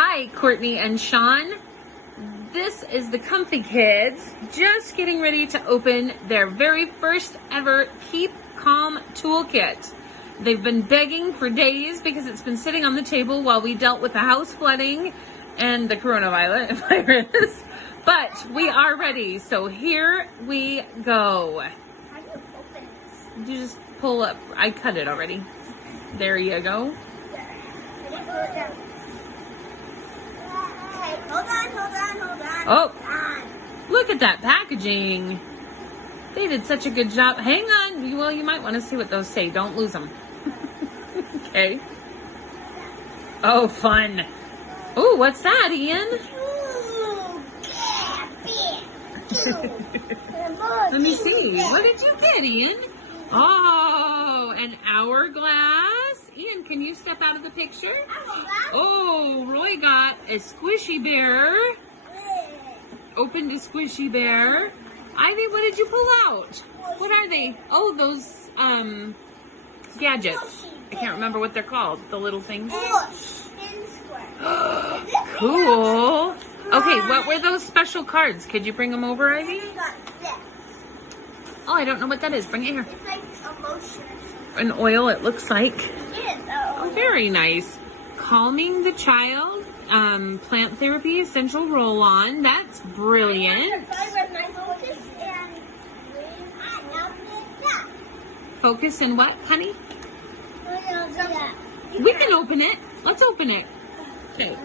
Hi, Courtney and Sean. This is the Comfy Kids just getting ready to open their very first ever Keep Calm Toolkit. They've been begging for days because it's been sitting on the table while we dealt with the house flooding and the coronavirus. But we are ready, so here we go. How do you open this? You just pull up. I cut it already. There you go. How do you pull it down? Okay, hold on. Oh. Hold on. Look at that packaging. They did such a good job. Hang on. Well, you might want to see what those say. Don't lose them. Okay. Oh, fun. Oh, what's that, Ian? Let me see. What did you get, Ian? Oh, an hourglass. Ian, can you step out of the picture? Oh, Roy got a squishy bear. Opened a squishy bear. Ivy, what did you pull out? What are they? Oh, those gadgets. I can't remember what they're called. The little things. Cool. Okay, what were those special cards? Could you bring them over, Ivy? Oh, I don't know what that is. Bring it here. It's like a lotion or something. An oil, it looks like. Yeah, Oh, very nice. Calming the child. Plant therapy essential roll-on. That's brilliant. Focus and what, honey? We can open it. Let's open it. Okay.